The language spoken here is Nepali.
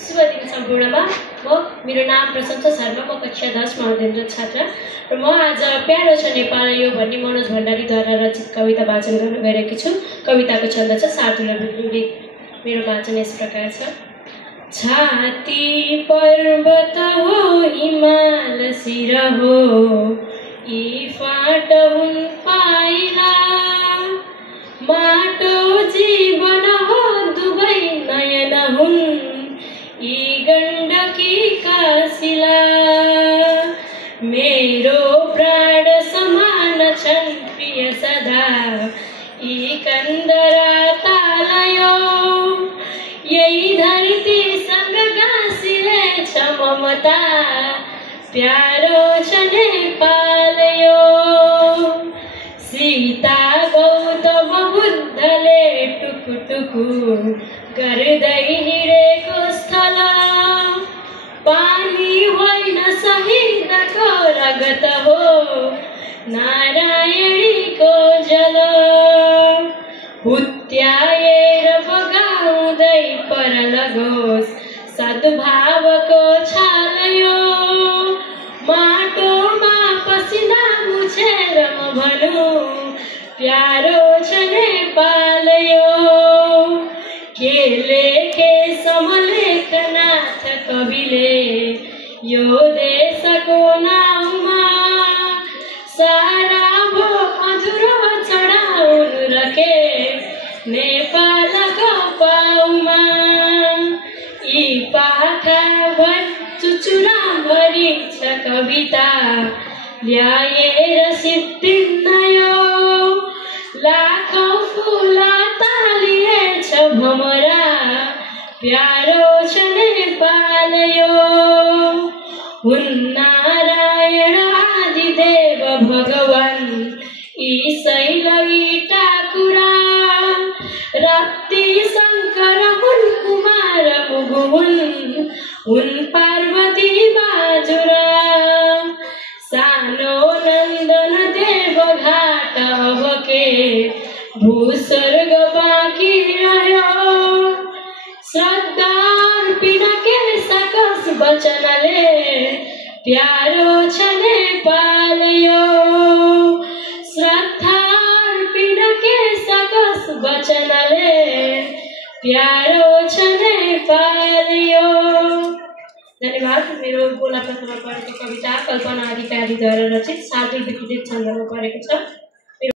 शुभ दिन सम्पूर्णमा। मेरो नाम प्रशंसा शर्मा, म कक्षा 10 मा अध्ययनरत छात्र र म आज प्यारो छ नेपाल यो भन्ने मनोज भण्डारीद्वारा रचित कविता वाचन गर्न गइरहेकी छु। कविताको छन्द छ सार्दुला विवेक। मेरो वाचन यस प्रकार छ। छाती पर्वत हो हिमाल शिर हो, यी फाट हुन् पाइला, माटो जीवन हो दुवै नयन हुन्, यी गण्डकी काशिला। मेरो प्राण समान छन् प्रिय सदा, यी कन्दरा तालयो, यही धरतीसँग गाँसिरहेछ ममता, प्यारो छ नेपाल यो। सीता गौतम बुद्धले टुकुटुकु गर्दै हिँडेको स्थल, पानी होइन शहीदको रगत हो, नारायणीको जल। हुत्याएर बगाउँदै पर लगोस् सद्भावको छाल यो, माटोमा पसिना मुछेर म भनौँ प्यारो छ नेपाल यो। के लेखे समलेखनाथ कविले यो देशको नाउँमा, सारा भो अधुरो चढाउनु रखे नेपालको पाउमा। यी पाखाभर चुचुरा भरि छ कविता, ल्याएर सिद्धिन्न यो, लाखौँ फुल तालिएछ भमरा, प्यारो छ नेपाल यो। हुन् नारायण आदिदेव भगवान्, यी शैलगी ठाकुरा, रक्ति शङ्कर हुन् कुमार मुगु हुन् पार्वती बाजुरा। सानो नन्दन देव घाट अबके भूस्वर्ग बाँकी रह्यो, श्रद्धा अर्पिन के सकस वचनले, प्यारो छ नेपाल यो। श्रद्धा अर्पिन के सकस वचनले, प्यारो छ नेपाल यो। धन्यवाद। मेरो गोला पत्रमा परेको कविता कल्पना अधिकारीद्वारा रचित सार्दुल विवेक छन्दमा परेको छ।